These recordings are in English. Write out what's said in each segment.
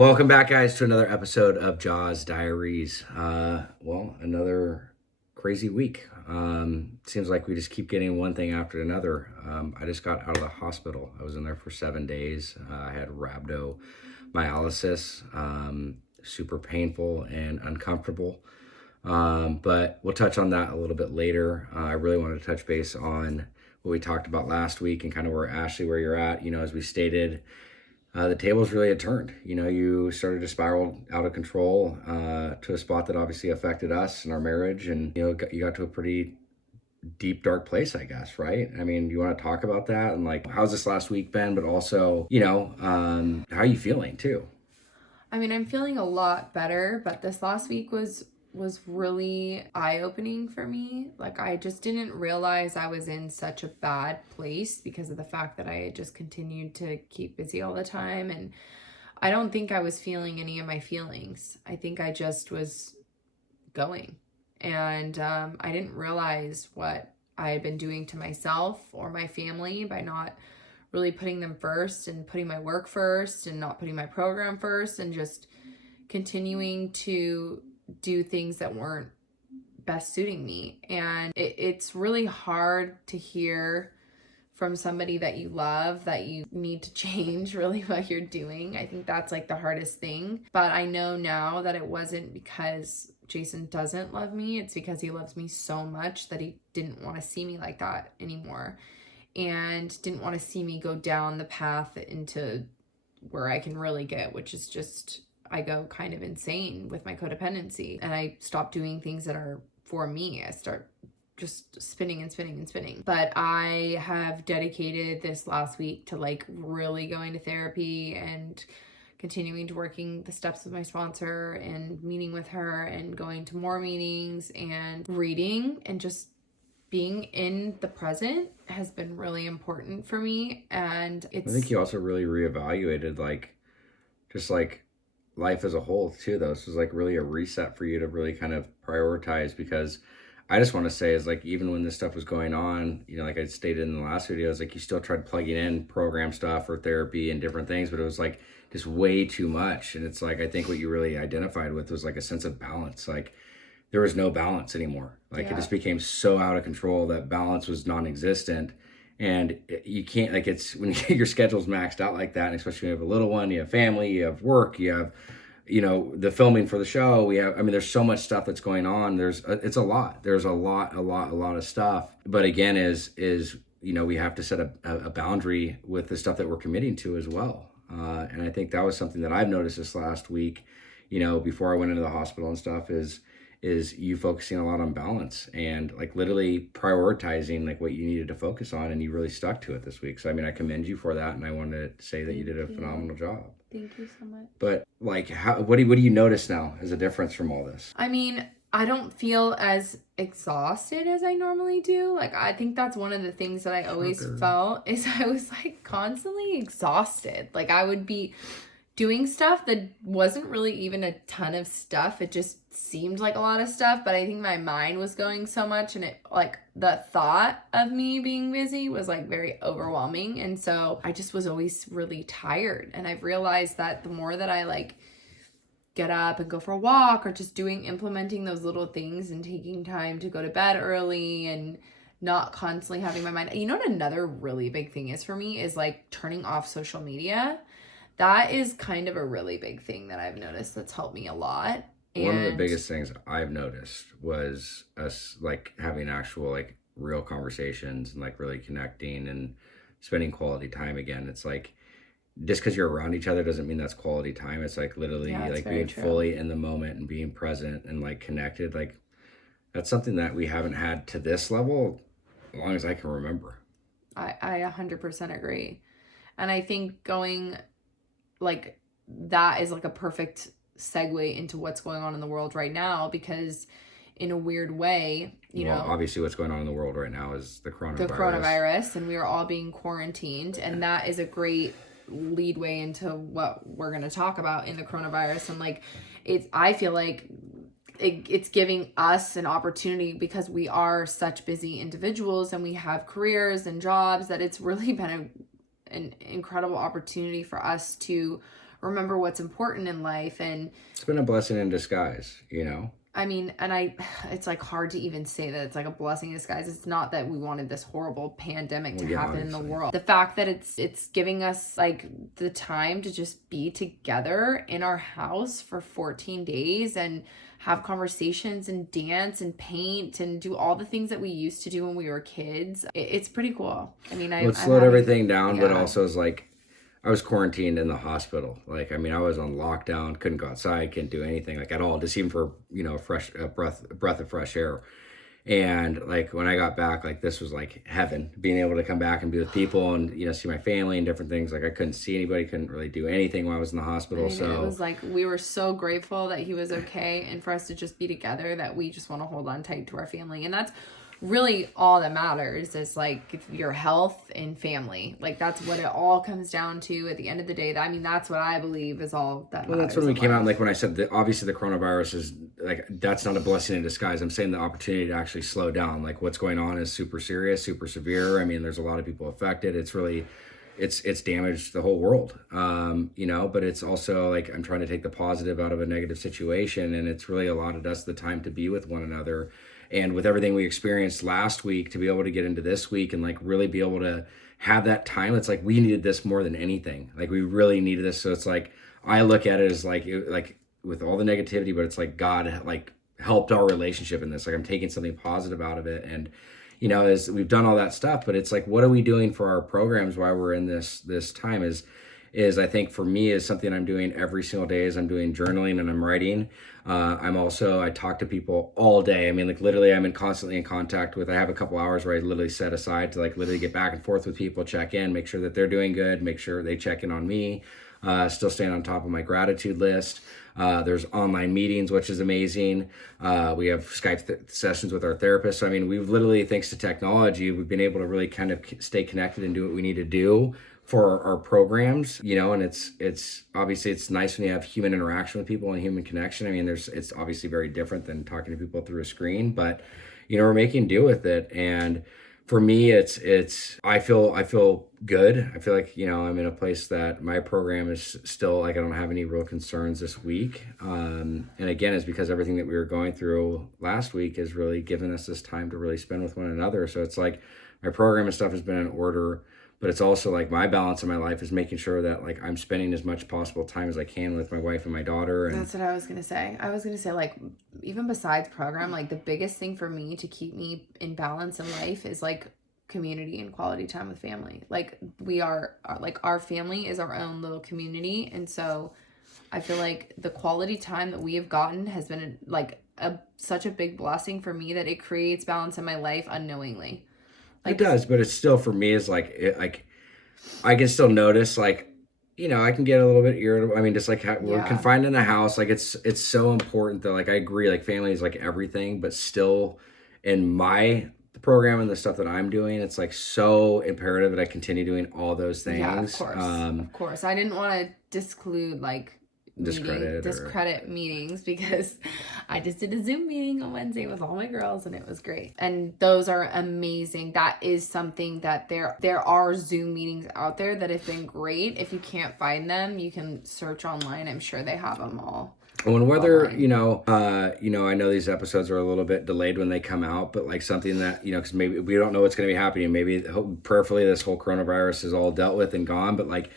Welcome back, guys, to another episode of JAWS Diaries. Another crazy week. Seems like we just keep getting one thing after another. I just got out of the hospital. I was in there for 7 days. I had rhabdomyolysis, super painful and uncomfortable. But we'll touch on that a little bit later. I really wanted to touch base on what we talked about last week and kind of where Ashley, where you're at. As we stated, the tables really had turned. You started to spiral out of control to a spot that obviously affected us and our marriage, and you got to a pretty deep, dark place, I guess, right? I mean, you want to talk about that and like, how's this last week been? But also, how are you feeling too? I mean, I'm feeling a lot better, but this last week was really eye-opening for me. Like, I just didn't realize I was in such a bad place because of the fact that I had just continued to keep busy all the time, and I don't think I was feeling any of my feelings. I think I just was going, and I didn't realize what I had been doing to myself or my family by not really putting them first and putting my work first and not putting my program first and just continuing to do things that weren't best suiting me. And it's really hard to hear from somebody that you love that you need to change really what you're doing. I think that's like the hardest thing. But I know now that it wasn't because Jason doesn't love me. It's because he loves me so much that he didn't want to see me like that anymore, and didn't want to see me go down the path into where I can really get, which is just, I go kind of insane with my codependency, and I stop doing things that are for me. I start just spinning and spinning and spinning. But I have dedicated this last week to like really going to therapy and continuing to working the steps with my sponsor and meeting with her and going to more meetings and reading and just being in the present has been really important for me. And I think you also really reevaluated just life as a whole too, though. This was like really a reset for you to really kind of prioritize, because I just want to say is like, even when this stuff was going on, like I stated in the last videos, like you still tried plugging in program stuff or therapy and different things, but it was like just way too much. And it's like, I think what you really identified with was like a sense of balance. Like there was no balance anymore. It just became so out of control that balance was non-existent. And you can't, like, it's when your schedule's maxed out like that, and especially when you have a little one, you have family, you have work, you have, the filming for the show. There's so much stuff that's going on. It's a lot. There's a lot of stuff. But again, we have to set a boundary with the stuff that we're committing to as well. And I think that was something that I've noticed this last week, before I went into the hospital and stuff, is you focusing a lot on balance and like literally prioritizing like what you needed to focus on, and you really stuck to it this week. So I commend you for that, and I wanted to say that you did a phenomenal job. Thank you so much. But like, what do you notice now as a difference from all this? I mean, I don't feel as exhausted as I normally do. Like, I think that's one of the things that I always felt, is I was like constantly exhausted. Like, I would be doing stuff that wasn't really even a ton of stuff. It just seemed like a lot of stuff, but I think my mind was going so much, and it, like, the thought of me being busy was like very overwhelming. And so I just was always really tired. And I've realized that the more that I like get up and go for a walk, or just implementing those little things and taking time to go to bed early and not constantly having my mind. What another really big thing is for me is like turning off social media. That is kind of a really big thing that I've noticed that's helped me a lot. One of the biggest things I've noticed was us like having actual like real conversations and like really connecting and spending quality time again. It's like, just because you're around each other doesn't mean that's quality time. It's like literally like being fully in the moment and being present and like connected. Like that's something that we haven't had to this level as long as I can remember. I 100% agree. And I think going like that is like a perfect segue into what's going on in the world right now, because in a weird way, obviously what's going on in the world right now is the coronavirus, and we are all being quarantined, and that is a great lead way into what we're going to talk about in the coronavirus. And like, I feel like it's giving us an opportunity, because we are such busy individuals and we have careers and jobs, that it's really been an incredible opportunity for us to remember what's important in life. And it's been a blessing in disguise, I mean, and it's like hard to even say that it's like a blessing in disguise. It's not that we wanted this horrible pandemic to happen in the world. The fact that it's giving us like the time to just be together in our house for 14 days and have conversations and dance and paint and do all the things that we used to do when we were kids. It's pretty cool. I mean, it slowed everything down, but also is like, I was quarantined in the hospital. Like, I mean, I was on lockdown, couldn't go outside, couldn't do anything like at all, just even for, a breath of fresh air. And like, when I got back, like this was like heaven, being able to come back and be with people and, see my family and different things. Like I couldn't see anybody, couldn't really do anything while I was in the hospital. So it was like, we were so grateful that he was okay and for us to just be together, that we just want to hold on tight to our family. And that's really all that matters, is like your health and family. Like that's what it all comes down to at the end of the day. I mean, that's what I believe is all that matters. Well, that's when we came out, like when I said that obviously the coronavirus is like, that's not a blessing in disguise. I'm saying the opportunity to actually slow down. Like what's going on is super serious, super severe. I mean, there's a lot of people affected. It's really, it's damaged the whole world, but it's also like, I'm trying to take the positive out of a negative situation, and it's really allotted us the time to be with one another. And with everything we experienced last week, to be able to get into this week and like really be able to have that time, it's like we needed this more than anything. Like we really needed this. So it's like, I look at it as like, with all the negativity, but it's like God like helped our relationship in this. Like I'm taking something positive out of it. And, as we've done all that stuff, but it's like, what are we doing for our programs while we're in this time is I think for me is something I'm doing every single day. Is I'm doing journaling and I'm writing. I talk to people all day. I mean, like literally I'm constantly in contact with, I have a couple hours where I literally set aside to like literally get back and forth with people, check in, make sure that they're doing good, make sure they check in on me, still staying on top of my gratitude list. There's online meetings, which is amazing. We have Skype sessions with our therapist. So, I mean, we've literally, thanks to technology, we've been able to really kind of stay connected and do what we need to do for our programs, and it's obviously it's nice when you have human interaction with people and human connection. I mean, it's obviously very different than talking to people through a screen, but we're making do with it. And for me, I feel good. I feel like, I'm in a place that my program is still like, I don't have any real concerns this week. And again, it's because everything that we were going through last week has really given us this time to really spend with one another. So it's like my program and stuff has been in order. But it's also like my balance in my life is making sure that like I'm spending as much possible time as I can with my wife and my daughter. And that's what I was going to say. I was going to say, like, even besides program, like the biggest thing for me to keep me in balance in life is like community and quality time with family. Like we are like, our family is our own little community. And so I feel like the quality time that we have gotten has been like such a big blessing for me that it creates balance in my life unknowingly. Like, it does, but it's still, for me, is like I can still notice, like, I can get a little bit irritable. I mean, just like we're confined in the house. Like it's so important that, like, I agree, like family is like everything, but still in my program and the stuff that I'm doing, it's like so imperative that I continue doing all those things. Yeah, of course. Of course. I didn't want to disclude like discredit meetings, because I just did a Zoom meeting on Wednesday with all my girls and it was great. And those are amazing. That is something that there are Zoom meetings out there that have been great. If you can't find them, you can search online. I'm sure they have them all. And whether, I know these episodes are a little bit delayed when they come out, but like something that, because maybe we don't know what's going to be happening. Maybe prayerfully this whole coronavirus is all dealt with and gone, but like,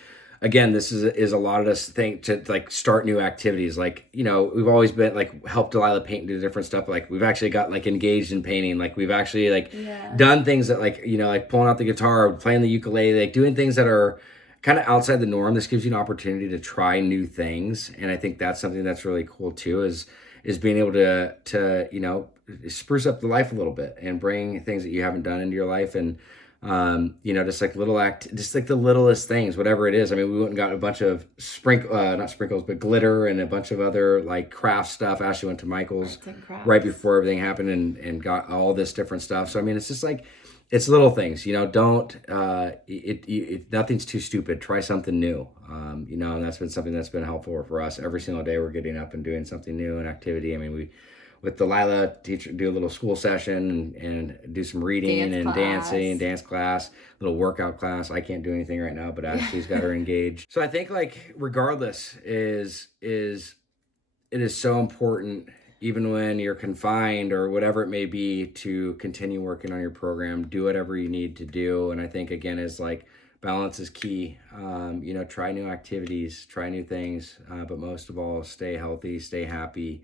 again, this is a lot of us think to like start new activities. Like, we've always been like help Delilah paint and do different stuff. Like we've actually got like engaged in painting. Like we've actually done things that like, like pulling out the guitar, or playing the ukulele, like doing things that are kind of outside the norm. This gives you an opportunity to try new things. And I think that's something that's really cool too, is being able to spruce up the life a little bit and bring things that you haven't done into your life. And, just like just like the littlest things, whatever it is. I mean, we went and got a bunch of not sprinkles, but glitter and a bunch of other like craft stuff. Ashley went to Michael's right before everything happened and got all this different stuff. So, I mean, it's just like, it's little things, don't, nothing's too stupid. Try something new. And that's been something that's been helpful for us. Every single day we're getting up and doing something new, an activity. I mean, with Delilah, do a little school session and do some reading dancing, dance class, little workout class. I can't do anything right now, but Ashley's got her engaged. So I think like regardless it is so important, even when you're confined or whatever it may be, to continue working on your program, do whatever you need to do. And I think, again, is like balance is key. Try new activities, try new things, but most of all, stay healthy, stay happy,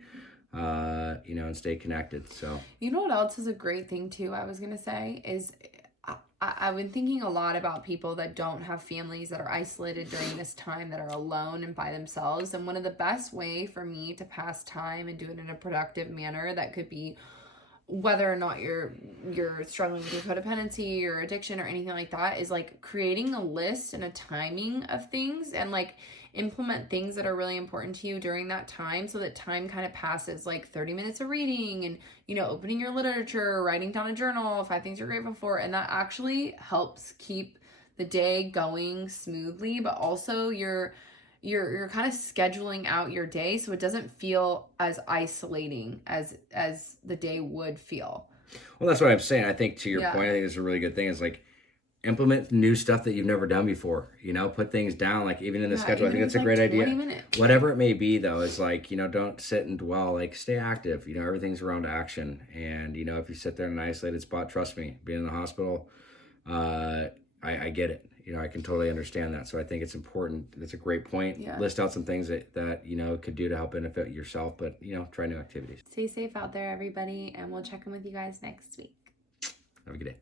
and stay connected. So, you know what else is a great thing too, I was going to say is I've been thinking a lot about people that don't have families, that are isolated during this time, that are alone and by themselves. And one of the best way for me to pass time and do it in a productive manner, that could be whether or not you're struggling with your codependency or addiction or anything like that, is like creating a list and a timing of things, and like implement things that are really important to you during that time, so that time kind of passes, like 30 minutes of reading and opening your literature, writing down a journal, 5 things you're grateful for, and that actually helps keep the day going smoothly, but also you're kind of scheduling out your day so it doesn't feel as isolating as the day would feel. Well, that's what I'm saying. I think to your point, I think it's a really good thing. Is like implement new stuff that you've never done before. Put things down, like even in the schedule. I think that's a great idea. Minutes. Whatever it may be, though, is like, don't sit and dwell. Like, stay active. Everything's around action. And if you sit there in an isolated spot, trust me, being in the hospital, I get it. I can totally understand that. So I think it's important. That's a great point. Yeah. List out some things that could do to help benefit yourself, but try new activities. Stay safe out there, everybody, and we'll check in with you guys next week. Have a good day.